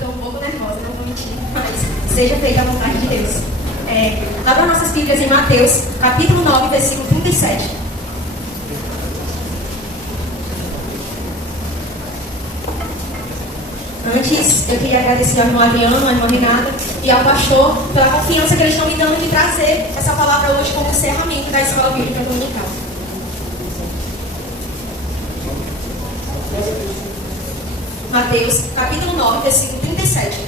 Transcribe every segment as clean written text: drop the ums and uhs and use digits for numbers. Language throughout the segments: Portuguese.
estou um pouco nervosa, não vou mentir, mas seja feita a vontade de Deus. Abra nossas Bíblias em Mateus, capítulo 9, versículo 37. Antes, eu queria agradecer ao irmão Adriano, à irmã Renata e ao pastor pela confiança que eles estão me dando de trazer essa palavra hoje como encerramento da Escola Bíblica Dominical. Mateus, capítulo 9, versículo 37.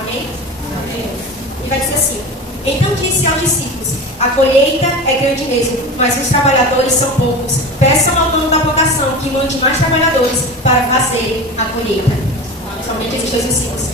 Amém? Amém. E vai dizer assim: então disse aos discípulos: a colheita é grande mesmo, mas os trabalhadores são poucos. Peçam ao dono da plantação que mande mais trabalhadores para fazer a colheita. Somente esses dois discípulos.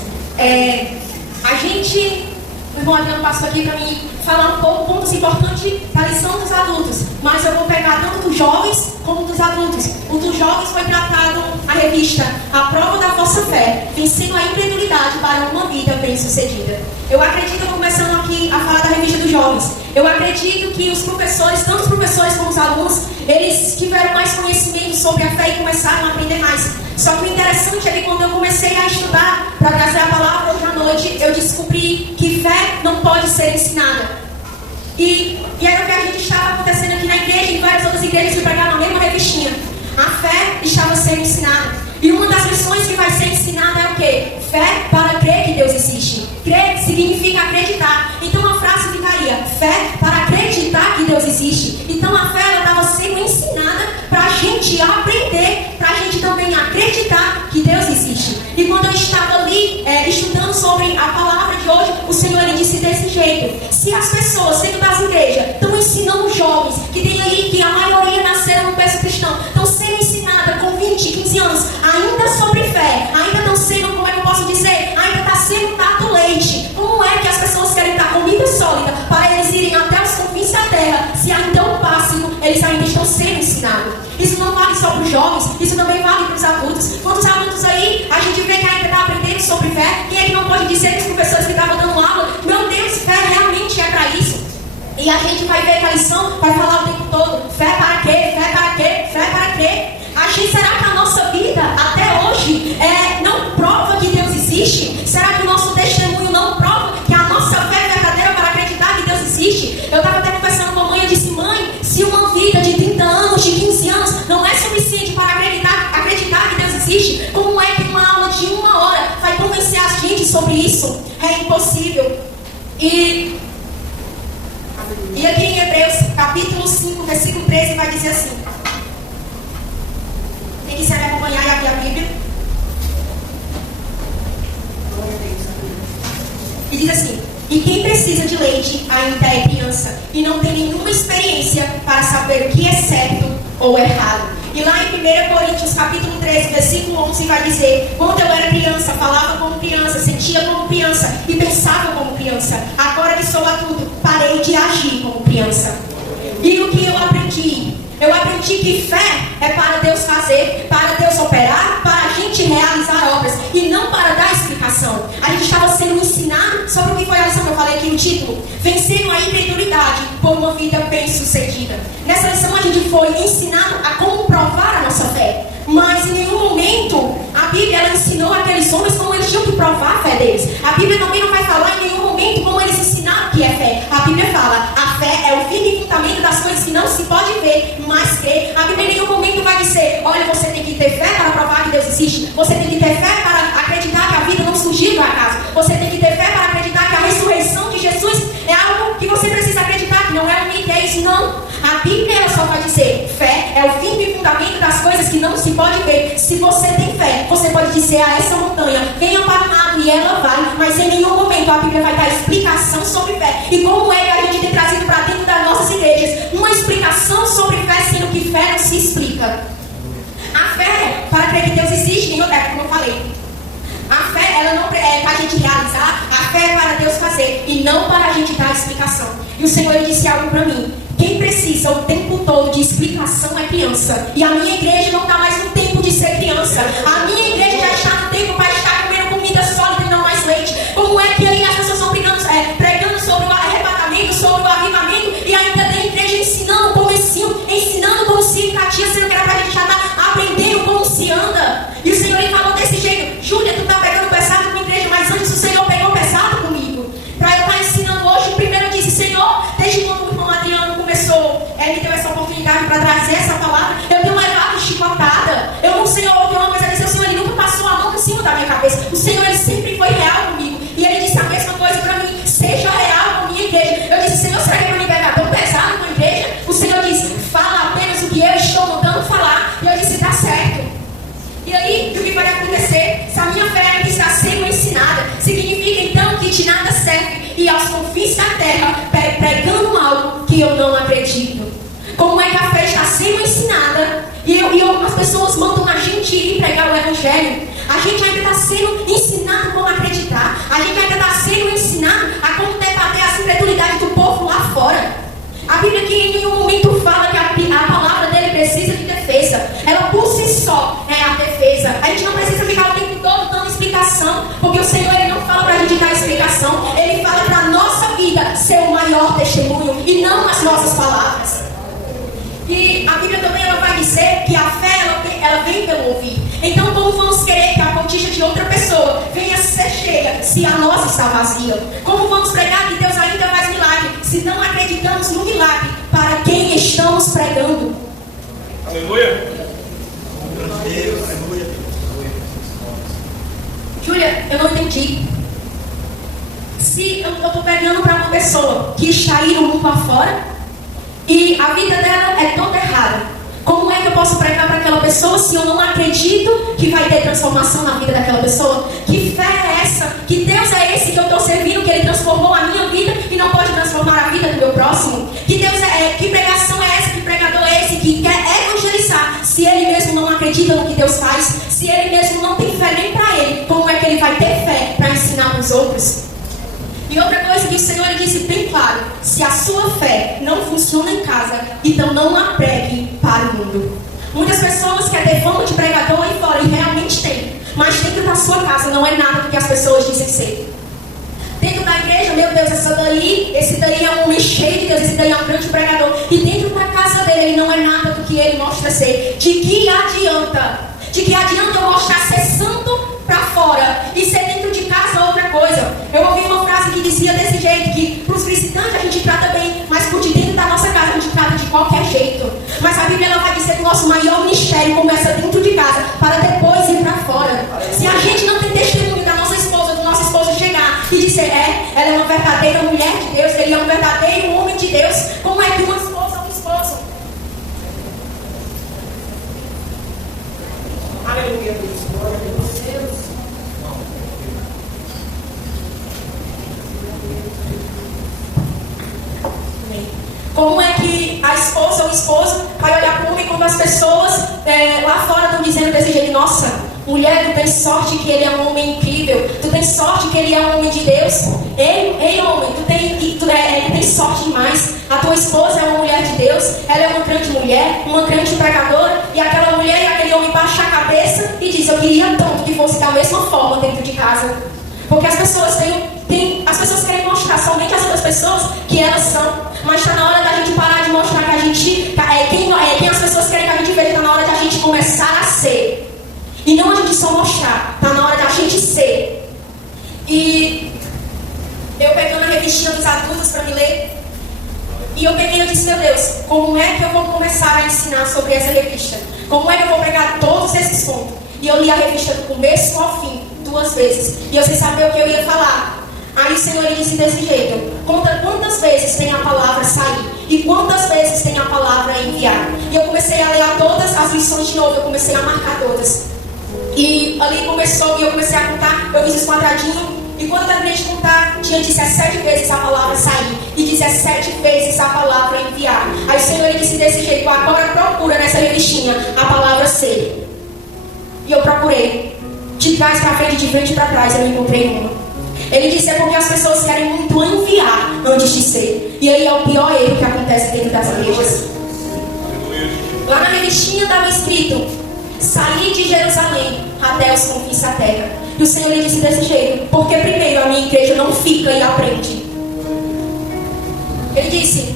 O irmão Adriano passou aqui para mim falar um pouco pontos importantes da lição dos adultos, mas eu vou pegar tanto dos jovens como dos adultos. O dos jovens foi tratado a revista A Prova da Vossa Fé, vencendo a incredulidade para uma vida bem-sucedida. Eu acredito, começando aqui a falar da revista dos jovens, eu acredito que os professores, tanto os professores como os alunos, eles tiveram mais conhecimento sobre a fé e começaram a aprender mais. Só que o interessante é que quando eu comecei a estudar para trazer a palavra hoje à noite, eu descobri que fé não pode ser ensinada. E era o que a gente estava acontecendo aqui na igreja, em várias outras igrejas que pregaram a mesma revistinha. A fé estava sendo ensinada. E uma das lições que vai ser ensinada é o quê? Fé para crer que Deus existe. Crer significa acreditar. Então a frase ficaria: fé para acreditar que Deus existe. Então a fé estava sendo ensinada para a gente aprender, para a gente também acreditar que Deus existe. E quando eu estava ali estudando sobre a palavra de hoje, o Senhor ele disse desse jeito: se as pessoas, sendo das igrejas, estão ensinando os jovens, que tem aí que a maioria nasceram no berço cristão, estão sendo ensinadas com 20, 15 anos, ainda sobre fé, ainda estão sendo, como é que eu posso dizer, ainda está sendo dado leite. Como é que as pessoas querem dar comida sólida para eles irem até os confins da terra, se ainda é um básico, eles ainda estão sendo ensinados? Isso não vale só para os jovens, isso também vale para os adultos. Quantos adultos aí a gente vê que ainda está aprendendo sobre fé? Quem é que não pode dizer que os professores que estavam dando aula, meu Deus, fé realmente é para isso? E a gente vai ver que a lição vai falar o tempo todo: fé para quê? Fé para quê? Fé para quê? Será que a nossa vida até hoje não prova que Deus existe? Será que o nosso testemunho não prova que a nossa fé é verdadeira para acreditar que Deus existe? Eu estava até conversando com a mãe, eu disse: mãe, se uma vida de 30 anos, de 15 anos não é suficiente para acreditar que Deus existe, como é que uma aula de 1 hora vai convencer a gente sobre isso? É impossível. E aqui em Hebreus, capítulo 5, versículo 13, vai dizer assim: quem quiser me acompanhar e abrir a Bíblia. E diz assim: e quem precisa de leite ainda é criança e não tem nenhuma experiência para saber o que é certo ou errado. E lá em 1 Coríntios capítulo 13, versículo 11 vai dizer: quando eu era criança, falava como criança, sentia como criança e pensava como criança. Agora que sou adulto, parei de agir como criança. E o que eu aprendi? Eu aprendi que fé é para Deus fazer, para Deus operar, para a gente realizar obras e não para dar explicação. A gente estava sendo ensinado sobre o que foi a lição que eu falei aqui no título: vencendo a incredulidade por uma vida bem-sucedida. Nessa lição a gente foi ensinado a como provar a nossa fé, mas em nenhum momento a Bíblia ela ensinou aqueles homens como eles tinham que provar a fé deles. A Bíblia também não vai falar em nenhum momento como eles ensinaram o que é fé. A Bíblia fala: a fé é o firme fundamento das coisas que não se pode ver, mas crer. A Bíblia em nenhum momento vai dizer: olha, você tem que ter fé para provar que Deus existe. Você tem que ter fé para acreditar que a vida não surgiu do acaso. Você tem que ter fé para acreditar que a ressurreição de Jesus é algo que você precisa acreditar, que não é um mito, é isso, não. A Bíblia ela só vai dizer: fé é o firme fundamento das coisas que não se pode ver. Se você tem fé, você pode dizer a essa montanha: venha para o lado, e ela vai. Mas em nenhum momento a Bíblia vai dar explicação sobre fé. E como é que a gente tem trazido para dentro das nossas igrejas uma explicação sobre fé, sendo que fé não se explica? A fé, para crer que Deus existe, como eu falei, a fé ela não é para a gente realizar, a fé é para Deus fazer e não para a gente dar explicação. E o Senhor disse algo para mim: quem precisa o tempo todo de explicação é criança. E a minha igreja não está mais no tempo de ser criança. A minha igreja já está no tempo para estar comendo comida sólida e não mais leite. Como é que aí as pessoas estão pregando sobre o arrebatamento, sobre o avivamento, e ainda tem igreja ensinando como se Catia, sendo que era para a gente já estar aprendendo como se anda. E o Senhor ele falou desse jeito: Júlia, tu tá pegando pesado com a igreja, mas antes o Senhor pegou pesado comigo. Para eu estar ensinando hoje, primeiro eu disse: Senhor, desde quando o irmão Adriano começou, me deu essa oportunidade para trazer essa palavra, eu tenho levado chicotada. Eu não sei, eu ouvi uma coisa, disse: o Senhor ele nunca passou a mão por cima da minha cabeça. O Senhor ele sempre foi real comigo. E ele disse a mesma coisa para mim: seja real com a minha igreja. Eu disse: Senhor, será que eu me pegar tão pesado com a igreja? O Senhor disse: fala apenas o que eu estou mandando falar. E eu disse: tá certo. E aí, o que vai acontecer? Se a minha fé ainda está sendo ensinada, significa então que de nada serve ir aos confins da terra pregando algo que eu não acredito. Como é que a fé está sendo ensinada e as pessoas mandam a gente ir pregar o evangelho? A gente ainda está sendo ensinado como acreditar. A gente ainda está sendo ensinado a como debater as incredulidades do povo lá fora. A Bíblia aqui em nenhum momento fala que a palavra dele precisa de defesa. Ela por si só é a defesa. A gente não precisa ficar o tempo todo dando explicação, porque o Senhor ele não fala para a gente dar explicação. Ele fala para a nossa vida ser o maior testemunho e não as nossas palavras. E a Bíblia também ela vai dizer que a fé ela vem pelo ouvir. Então como vamos querer que a botija de outra pessoa venha ser cheia se a nossa está vazia? Como vamos pregar que Deus ainda faz milagre se não acreditamos no milagre para quem estamos pregando? Aleluia. Júlia, eu não entendi. Se eu estou pregando para uma pessoa que está aí no mundo afora e a vida dela é toda errada, como é que eu posso pregar para aquela pessoa se eu não acredito que vai ter transformação na vida daquela pessoa? Que fé é essa? Que Deus é esse que eu estou servindo, que Ele transformou a minha vida e não pode transformar a vida do meu próximo? Que Deus que pregação é essa? Que pregador é esse que quer evangelizar se ele mesmo não acredita no que Deus faz? Se ele mesmo não tem fé nem para ele, como é que ele vai ter fé para ensinar para os outros? E outra coisa que o Senhor disse bem claro: se a sua fé não funciona em casa, então não a pregue para o mundo. Muitas pessoas querem ter fama de pregador aí fora, e realmente tem, mas dentro da sua casa não é nada do que as pessoas dizem ser. Dentro da igreja, meu Deus, esse daí é um homem cheio de Deus, esse daí é um grande pregador. E dentro da casa dele, ele não é nada do que ele mostra ser. De que adianta? De que adianta eu mostrar ser santo para fora e ser dentro de casa outra coisa? Eu ouvi uma frase que dizia desse jeito, que para os visitantes a gente trata bem, mas por de dentro da nossa casa a gente trata de qualquer jeito. Mas a Bíblia ela vai dizer que o nosso maior ministério começa dentro de casa, para depois ir para fora. Se a gente não tem testemunho da nossa esposa, do nosso esposo chegar e dizer: ela é uma verdadeira mulher de Deus, ele é um verdadeiro homem de Deus, como é que uma esposa é um esposo? Aleluia, Deus. Glória a Deus. Como é que a esposa ou o esposo vai olhar para o homem quando as pessoas lá fora estão dizendo desse jeito: nossa, mulher, tu tens sorte que ele é um homem incrível, tu tens sorte que ele é um homem de Deus. Ei homem, tu tens sorte demais. A tua esposa é uma mulher de Deus, ela é uma grande mulher, uma grande pregadora, e aquela mulher e aquele homem baixa a cabeça e diz: eu queria tanto que fosse da mesma forma dentro de casa. Porque as pessoas as pessoas querem mostrar somente as outras pessoas que elas são, mas está na hora da gente parar de mostrar que a gente quem as pessoas querem que a gente veja. Está na hora da gente começar a ser, e não a gente só mostrar. Está na hora da gente ser. E eu pegando a revistinha dos adultos para me ler, e eu peguei e eu disse: meu Deus, como é que eu vou começar a ensinar sobre essa revista? Como é que eu vou pegar todos esses pontos? E eu li a revista do começo ao fim 2 vezes, e eu sem saber o que eu ia falar. Aí o Senhor ele disse desse jeito: conta quantas vezes tem a palavra sair e quantas vezes tem a palavra enviar. E eu comecei a ler todas as lições de novo, eu comecei a marcar todas. E ali começou, e eu comecei a contar, eu fiz esse quadradinho, e quando eu terminei de contar, tinha 17 vezes a palavra sair e 17 vezes a palavra enviar. Aí o Senhor ele disse desse jeito: agora procura nessa revistinha a palavra ser. E eu procurei, de trás para frente, de frente para trás, eu não encontrei uma. Ele disse: é porque as pessoas querem muito enviar antes de ser. E aí é o pior erro que acontece dentro das igrejas. Lá na revistinha estava escrito: sair de Jerusalém até os confins da terra. E o Senhor ele disse desse jeito: porque primeiro a minha igreja não fica e aprende. Ele disse: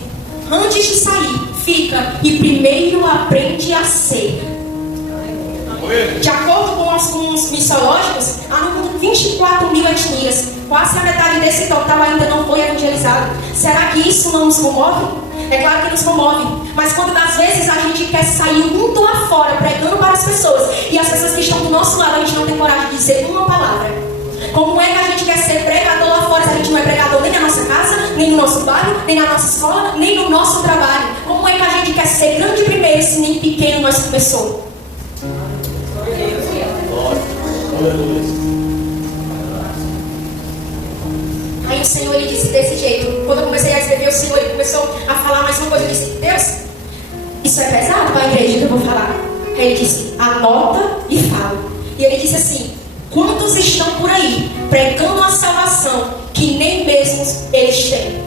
antes de sair, fica e primeiro aprende a ser. De acordo com os missiológicos, há no mundo 24 mil etnias. Quase a metade desse total ainda não foi evangelizado. Será que isso não nos comove? É claro que nos comove. Mas quando das vezes a gente quer sair mundo lá fora pregando para as pessoas, e as pessoas que estão do nosso lado, a gente não tem coragem de dizer uma palavra. Como é que a gente quer ser pregador lá fora se a gente não é pregador nem na nossa casa, nem no nosso bairro, nem na nossa escola, nem no nosso trabalho? Como é que a gente quer ser grande primeiro se nem pequeno nós começamos? Aí o Senhor, ele disse desse jeito. Quando eu comecei a escrever, o Senhor, ele começou a falar mais uma coisa. Eu disse: Deus, isso é pesado para a igreja que eu vou falar. Aí ele disse: anota e fala. E ele disse assim: quantos estão por aí pregando a salvação que nem mesmo eles têm?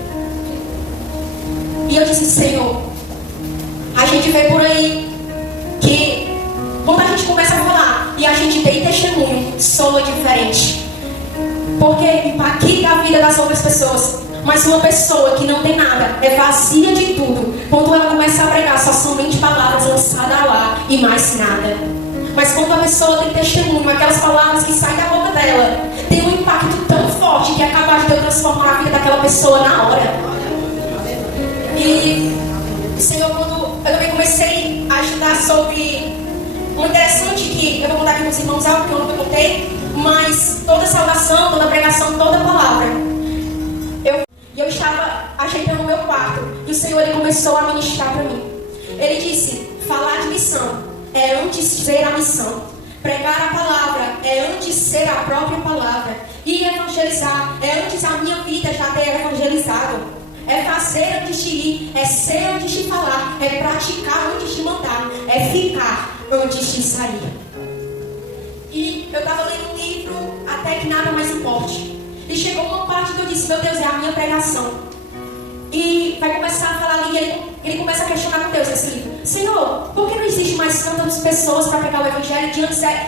E eu disse: Senhor, a gente vê por aí que quando a gente começa a falar e a gente tem testemunho, soa diferente. Porque impacta a vida das outras pessoas. Mas uma pessoa que não tem nada, é vazia de tudo, quando ela começa a pregar, só somente palavras lançadas ao ar e mais nada. Mas quando a pessoa tem testemunho, aquelas palavras que saem da boca dela tem um impacto tão forte que é capaz de transformar a vida daquela pessoa na hora. E Senhor, quando eu também comecei a estudar sobre o interessante que eu vou contar aqui com os irmãos algo que eu nunca contei, mas toda salvação, toda pregação, toda palavra, eu estava ajeitando o meu quarto e o Senhor, ele começou a ministrar para mim. Ele disse: falar de missão é antes ser a missão. Pregar a palavra é antes ser a própria palavra. E evangelizar é antes a minha vida já ter evangelizado. É fazer antes de ir, é ser antes de falar, é praticar antes de mandar, é ficar antes de sair. E eu estava lendo um livro, Até que Nada Mais Importe. E chegou uma parte que eu disse: meu Deus, é a minha pregação. E vai começar a falar ali, e ele começa a questionar com Deus nesse livro: Senhor, por que não existe mais tantas pessoas para pregar o evangelho?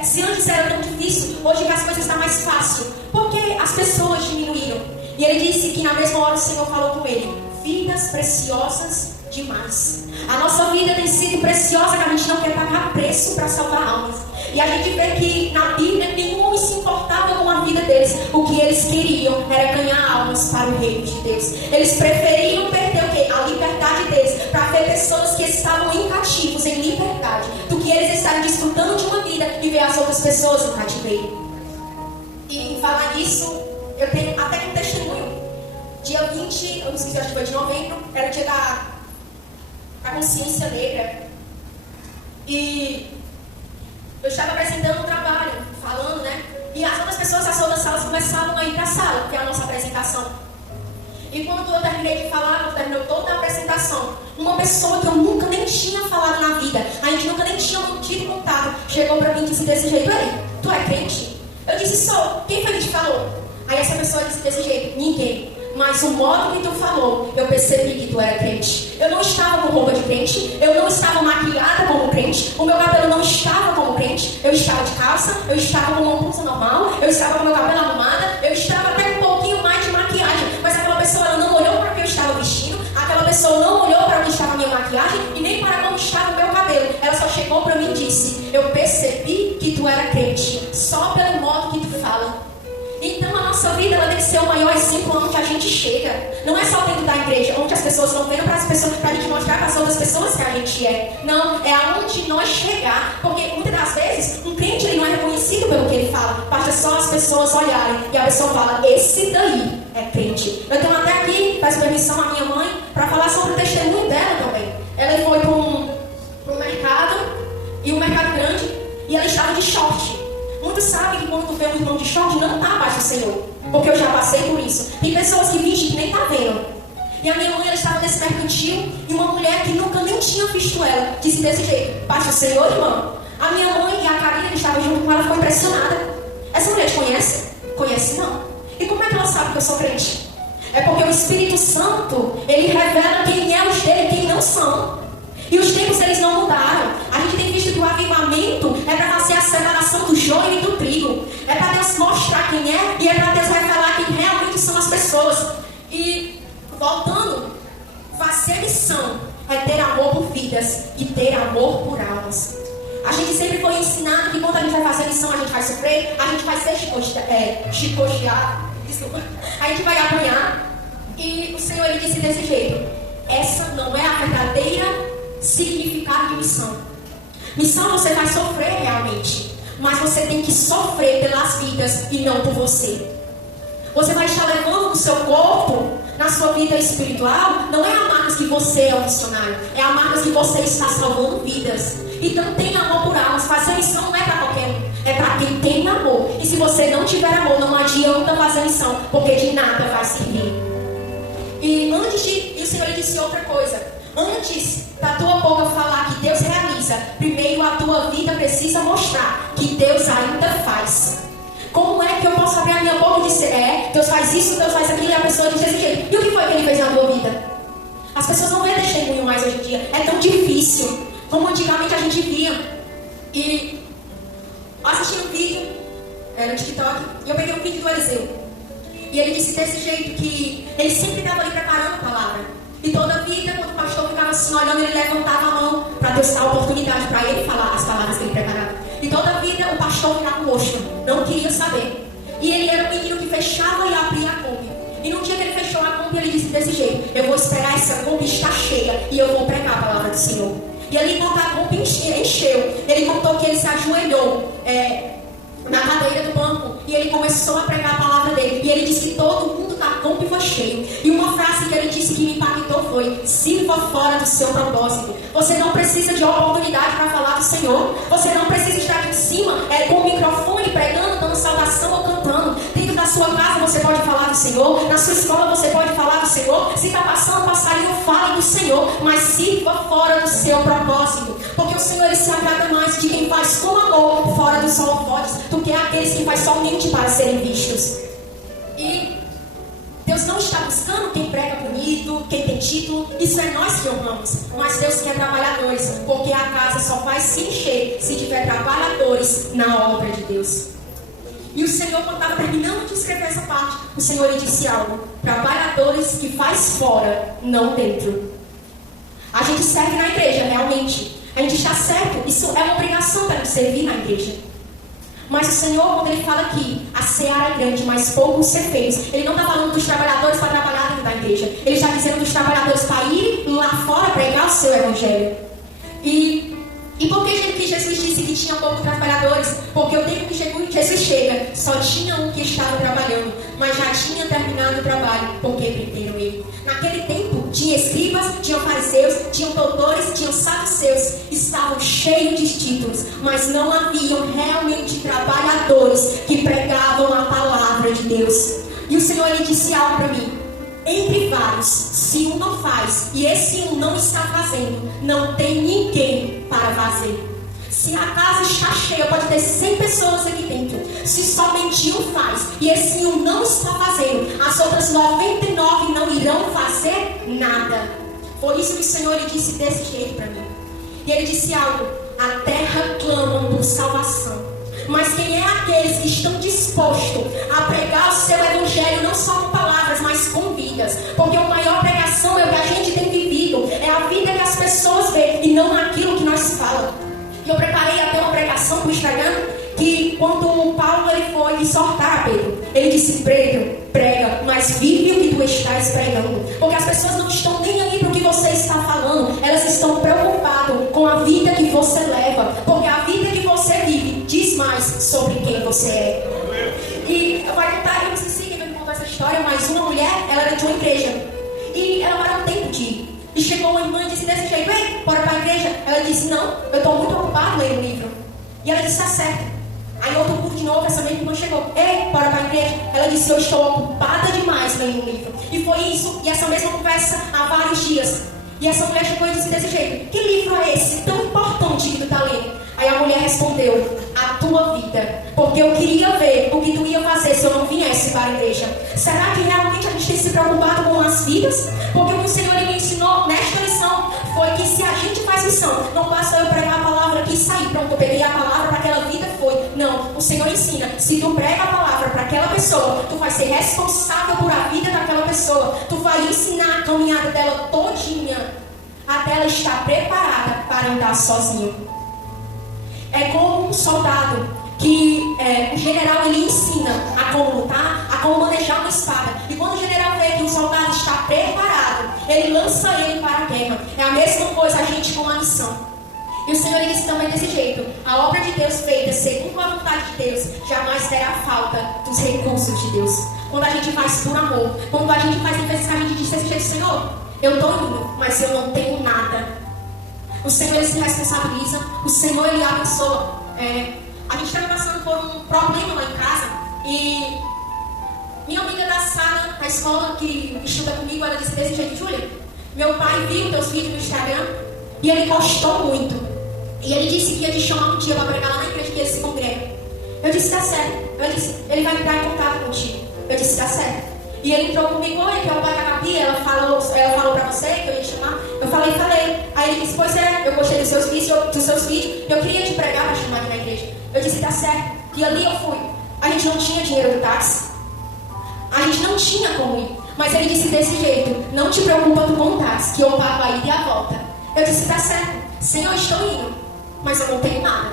Se antes era tão difícil, hoje que as coisas estão mais fácil, por que as pessoas diminuíram? E ele disse que na mesma hora o Senhor falou com ele: vidas preciosas demais. A nossa vida tem sido preciosa, que a gente não quer pagar preço para salvar almas. E a gente vê que na Bíblia nenhum homem se importava com a vida deles. O que eles queriam era ganhar almas para o reino de Deus. Eles preferiam perder o quê? A liberdade deles, para ver pessoas que estavam em cativos, em liberdade, do que eles estarem desfrutando de uma vida e ver as outras pessoas em cativeiro. E em falar nisso, eu tenho até um testemunho. Dia 20, eu não esqueci, acho que foi de novembro, era o dia da consciência negra. E eu estava apresentando um trabalho, falando, né? E as outras pessoas, as outras salas começaram a ir para a sala, que é a nossa apresentação. E quando eu terminei de falar, quando terminou toda a apresentação, uma pessoa que eu nunca nem tinha falado na vida, a gente nunca nem tinha mantido contato, chegou para mim e disse desse jeito: ei, tu é crente? Eu disse: sou. Quem foi que te falou? Aí essa pessoa disse desse jeito: ninguém. Mas o modo que tu falou, eu percebi que tu era crente. Eu não estava com roupa de crente, eu não estava maquiada como crente, o meu cabelo não estava como crente, eu estava de calça, eu estava com uma blusa normal, eu estava com meu cabelo arrumado, eu estava até com um pouquinho mais de maquiagem, mas aquela pessoa, ela não olhou para o que eu estava vestindo, aquela pessoa não olhou para onde estava a minha maquiagem e nem para como estava o meu cabelo. Ela só chegou para mim e disse: eu percebi que tu era crente, só pelo modo que tu fala. Então a nossa vida, ela deve ser o maior exemplo onde a gente chega. Não é só dentro da igreja, onde as pessoas estão vendo para as pessoas, para a gente mostrar para as outras pessoas que a gente é. Não, é aonde nós chegar. Porque muitas das vezes, um crente, ele não é reconhecido pelo que ele fala. Basta só as pessoas olharem e a pessoa fala: esse daí é crente. Eu tenho até aqui, peço permissão à minha mãe, para falar sobre o testemunho dela também. Ela foi para um mercado, e um mercado grande, e ela estava de short. Muitos sabem que quando tu vê um irmão de short, não está abaixo do Senhor. Porque eu já passei por isso. Tem pessoas que fingem que nem está vendo. E a minha mãe, ela estava nesse mercantil, e uma mulher que nunca nem tinha visto ela disse desse jeito: baixa o Senhor, irmão. A minha mãe e a Karina, que estava junto com ela, ficou impressionada. Essa mulher te conhece? Conhece não. E como é que ela sabe que eu sou crente? É porque o Espírito Santo, ele revela quem é os dele e quem não são. E os tempos, eles não mudaram. A gente tem visto que o avivamento é para fazer a separação do joio e do trigo. É para Deus mostrar quem é, e é para Deus revelar quem realmente são as pessoas. E, voltando, fazer missão é ter amor por vidas e ter amor por almas. A gente sempre foi ensinado que quando a gente vai fazer a lição, a gente vai sofrer, a gente vai ser chicoteado, desculpa, a gente vai apanhar. E o Senhor ele disse desse jeito: essa não é a verdadeira significado de missão. Missão você vai sofrer realmente, mas você tem que sofrer pelas vidas e não por você. Você vai estar levando no seu corpo, na sua vida espiritual, não é a marca que você é um missionário, é a marca que você está salvando vidas. Então tenha amor por almas. Fazer missão não é para qualquer um, é para quem tem amor. E se você não tiver amor, não adianta fazer missão, porque de nada vai servir. E o Senhor lhe disse outra coisa: antes da tua boca falar que Deus realiza, primeiro a tua vida precisa mostrar que Deus ainda faz. Como é que eu posso abrir a minha boca e dizer, Deus faz isso, Deus faz aquilo, e a pessoa diz desse jeito? E o que foi que Ele fez na tua vida? As pessoas não veem testemunho mais hoje em dia. É tão difícil como antigamente a gente via. E assisti um vídeo no TikTok, e eu peguei um vídeo do Eliseu. E ele disse desse jeito que ele sempre estava ali preparando a palavra. E toda a vida, quando o pastor ficava assim olhando, ele levantava a mão para Deus dar a oportunidade para ele falar as palavras que ele preparava. E toda a vida o pastor ficava no rosto, não queria saber. E ele era um menino que fechava e abria a Kombi. E no dia que ele fechou a Kombi, ele disse desse jeito: eu vou esperar essa Kombi estar cheia e eu vou pregar a palavra do Senhor. E ali, enquanto a Kombi encheu, ele contou que ele se ajoelhou na cadeira do banco e ele começou a pregar a palavra dele. E ele disse que todo mundo da Kombi foi cheio. E uma frase que ele disse que me impactou foi: sirva fora do seu propósito. Você não precisa de oportunidade para falar do Senhor. Você não precisa estar em cima com o microfone pregando, dando saudação ou cantando. Dentro da sua casa você pode falar do Senhor. Na sua escola você pode falar do Senhor. Se está passando passarinho, fale do Senhor. Mas sirva fora do seu propósito. Porque o Senhor ele se agrada mais de quem faz com amor fora dos holofotes do que aqueles que faz somente para serem vistos. E Deus não está buscando quem prega bonito, quem tem título. Isso é nós que honramos. Mas Deus quer trabalhadores, porque a casa só vai se encher se tiver trabalhadores na obra de Deus. E o Senhor, quando estava terminando de escrever essa parte, o Senhor lhe disse algo: trabalhadores que faz fora, não dentro. A gente serve na igreja, realmente. A gente está certo. Isso é uma obrigação para servir na igreja. Mas o Senhor, quando Ele fala aqui, a seara é grande, mas poucos ceifeiros, Ele não está falando dos trabalhadores para trabalhar dentro da igreja. Ele está dizendo dos trabalhadores para ir lá fora pregar o seu evangelho. E por que Jesus disse que tinha poucos trabalhadores? Porque o tempo que Jesus chega, só tinha um que estava trabalhando, mas já tinha terminado o trabalho, porque prenderam ele. Naquele tempo, tinha escribas, tinham fariseus, tinham doutores, tinham saduceus, estavam cheios de títulos, mas não haviam realmente trabalhadores que pregavam a palavra de Deus. E o Senhor lhe disse algo para mim: entre vários, se um não faz e esse um não está fazendo, não tem ninguém para fazer. Se a casa está cheia, pode ter 100 pessoas aqui dentro. Se somente um faz e esse um não está fazendo, as outras 99 não irão fazer nada. Foi isso que o Senhor lhe disse desse jeito para mim. E Ele disse algo: a terra clama por salvação, mas quem é aqueles que estão dispostos a pregar o seu evangelho, não só com palavras, mas com vidas? Porque a maior pregação é o que a gente tem vivido, é a vida que as pessoas veem e não aquilo que nós falamos. E eu preparei até uma pregação para o Instagram, que quando o Paulo ele foi exortar a Pedro, ele disse: Pedro, prega, mas vive o que tu estás pregando. Porque as pessoas não estão nem aí para o que você está falando, elas estão preocupadas com a vida que você leva, porque a vida que você vive diz mais sobre quem você é. E eu vou contar, eu não esqueci quem vai me contar essa história, mas uma mulher, ela era de uma igreja, e ela parou um tempo de ir. E chegou uma irmã e disse desse jeito: ei, bora para a igreja? Ela disse: não, eu estou muito ocupada lendo o livro. E ela disse: tá certo. Aí outro culto de novo, essa mesma irmã chegou: ei, bora para a igreja? Ela disse: eu estou ocupada demais lendo o livro. E foi isso, e essa mesma conversa há vários dias. E essa mulher chegou e disse desse jeito: que livro é esse tão importante que tu está lendo? Aí a mulher respondeu: a tua vida. Porque eu queria ver o que tu ia fazer se eu não viesse para a igreja. Será que realmente a gente tem se preocupado com as vidas? Porque o que o Senhor me ensinou nesta lição foi que se a gente faz missão, não basta eu pregar a palavra aqui e sair. Pronto, eu peguei a palavra para aquela vida, foi. Não, o Senhor ensina: se tu prega a palavra para aquela pessoa, tu vai ser responsável por a vida daquela pessoa. Tu vai ensinar a caminhada dela todinha até ela estar preparada para andar sozinha. é como um soldado que o general ele ensina a como lutar, a como manejar uma espada. E quando o general vê que o soldado está preparado, ele lança ele para a guerra. É a mesma coisa a gente com a missão. E o Senhor disse também desse jeito: a obra de Deus feita segundo a vontade de Deus jamais terá falta dos recursos de Deus. Quando a gente faz por amor, quando a gente faz em vez que a gente diz desse jeito: Senhor, eu estou indo, mas eu não tenho nada. O Senhor ele se responsabiliza, o Senhor ele abençoa. A gente estava passando por um problema lá em casa e minha amiga da sala, da escola, que estuda comigo, ela disse desse jeito: Júlia, meu pai viu teus vídeos no Instagram e ele gostou muito. E ele disse que ia te chamar um dia para pregar lá na igreja que ele se congrega. Eu disse: tá certo. Eu disse: ele vai entrar em contato contigo. Eu disse: tá certo. E ele entrou comigo: oi, que é o pai da Gabi, ela falou para você que eu ia te chamar. Eu falei. Aí ele disse: pois é, eu gostei dos seus vídeos, eu queria te pregar para chamar aqui na igreja. Eu disse: tá certo. E ali eu fui. A gente não tinha dinheiro do táxi. A gente não tinha como ir. Mas ele disse desse jeito: não te preocupa tu com o táxi, que eu pago a ida e a volta. Eu disse: tá certo. Senhor, estou indo, mas eu não tenho nada.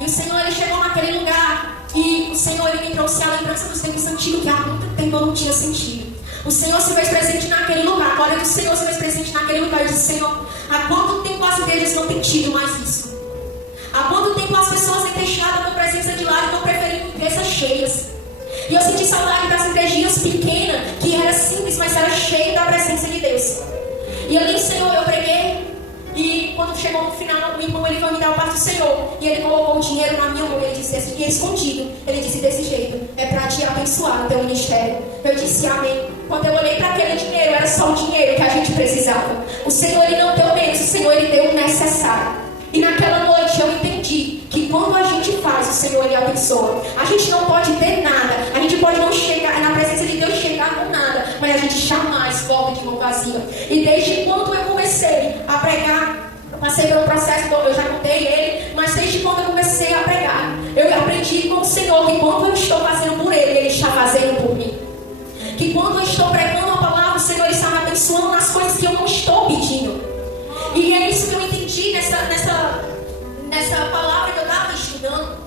E o Senhor ele chegou naquele lugar e o Senhor ele me trouxe a lembrança dos tempos antigos que há muito tempo eu não tinha sentido. O Senhor se fez presente naquele lugar. A glória do Senhor se fez presente naquele lugar. Eu disse: Senhor, há quanto tempo as igrejas não têm tido mais isso? Há quanto tempo as pessoas têm deixado a tua presença de lado e estão preferindo igrejas cheias? E eu senti saudade das igrejinhas pequenas, que era simples, mas era cheia da presença de Deus. E ali, Senhor, eu preguei. E quando chegou no final, o irmão ele foi me dar o passo do Senhor. E ele colocou o dinheiro na minha mão. Ele disse desse dia escondido. Ele disse desse jeito: é para te abençoar no teu ministério. Eu disse amém. Quando eu olhei para aquele dinheiro, era só o dinheiro que a gente precisava. O Senhor ele não deu menos, o Senhor ele deu o necessário. E naquela noite eu entendi que quando a gente faz, o Senhor ele abençoa. A gente não pode ter nada. A gente pode não chegar na presença de Deus, chegar com nada, mas a gente jamais volta de mão vazia. E desde quando eu comecei a pregar, eu passei pelo processo, eu já contei ele, mas desde quando eu comecei a pregar, eu aprendi com o Senhor que quando eu estou fazendo por Ele, Ele está fazendo por mim. Que quando eu estou pregando a palavra, o Senhor está me abençoando nas coisas que eu não estou pedindo. E é isso que eu entendi nessa palavra que eu estava estudando.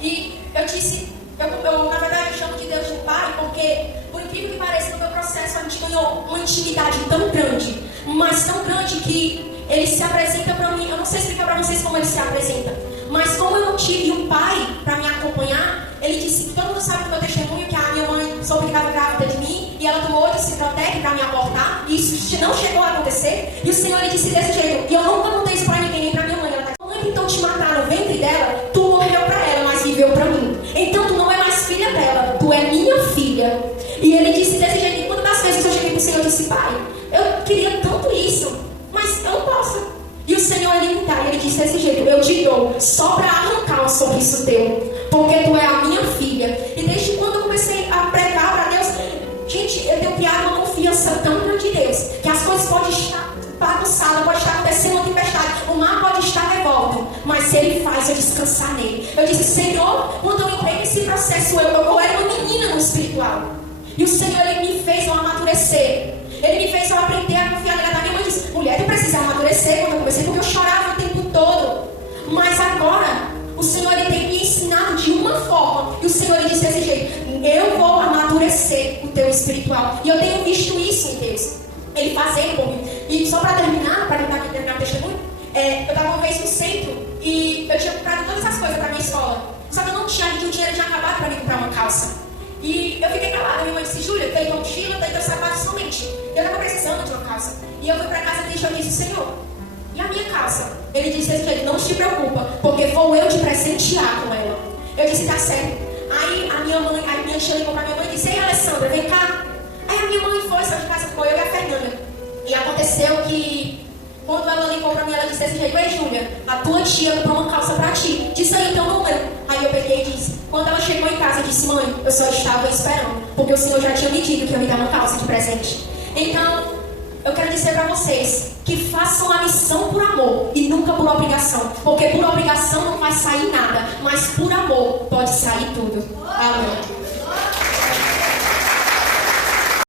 E eu disse, eu na verdade chamo de Deus de Pai, porque por incrível que pareça, no meu processo a gente ganhou uma intimidade tão grande, mas tão grande que Ele se apresenta para mim. Eu não sei explicar para vocês como Ele se apresenta, mas como eu não tive um pai para me acompanhar, Ele disse que todo mundo sabe do meu testemunho, que a minha mãe soube que estava grávida de mim e ela tomou outro Citrotec para me abortar, e isso não chegou a acontecer. E o Senhor ele disse desse jeito, e eu nunca contei isso para ninguém, nem para minha mãe. Ela tá: mãe, então te mataram no ventre dela, tu morreu para ela, mas viveu para mim. Então tu não é mais filha dela, tu é minha filha. E ele disse desse jeito. E quando das vezes eu cheguei para o Senhor e disse: pai, eu queria tanto isso, mas eu não posso. E o Senhor ele me dá, ele disse desse jeito: eu te dou só para arrancar o sorriso teu, porque tu é a minha filha. E desde quando eu comecei a pregar para Deus, gente, eu tenho criado uma confiança tão grande em Deus, que as coisas podem estar bagunçadas, pode estar acontecendo uma tempestade, o mar pode estar revolto, mas se Ele faz eu descansar nele. Eu disse: Senhor, quando eu entrei nesse processo, eu era uma menina no espiritual, e o Senhor ele me fez eu amadurecer. Ele me fez eu aprender a confiar nele. A minha mãe disse: mulher, tu precisa amadurecer. Quando eu comecei, porque eu chorava o tempo todo. Mas agora, o Senhor ele tem me ensinado de uma forma. E o Senhor ele disse desse jeito: eu vou amadurecer o teu espiritual. E eu tenho visto isso em Deus, Ele fazendo por mim. E só para terminar o testemunho, eu estava uma vez no centro e eu tinha comprado todas as coisas para minha escola. Só que eu não tinha, o dinheiro tinha acabado para mim comprar uma calça. E eu fiquei calada. Minha mãe disse: Júlia, tem tua mochila, tem teu sapato somente. E eu estava precisando de uma calça. E eu fui para casa dele e eu disse: Senhor, e a minha calça? Ele disse que ele não se preocupa, porque vou eu te presentear com ela. Eu disse: tá certo. Aí a minha tia ligou para minha mãe e disse: ei, Alessandra, vem cá. Aí a minha mãe foi, saiu de casa, foi eu e a Fernanda. E aconteceu que quando ela ligou para mim, ela disse desse jeito: ei, Júlia, a tua tia comprou uma calça para ti. Disse aí teu número. Aí eu peguei e disse. Quando ela chegou em casa, disse: mãe, eu só estava esperando, porque o Senhor já tinha me dito que ia me dar uma calça de presente. Então, eu quero dizer para vocês que façam a missão por amor e nunca por obrigação, porque por obrigação não vai sair nada, mas por amor pode sair tudo. Amém.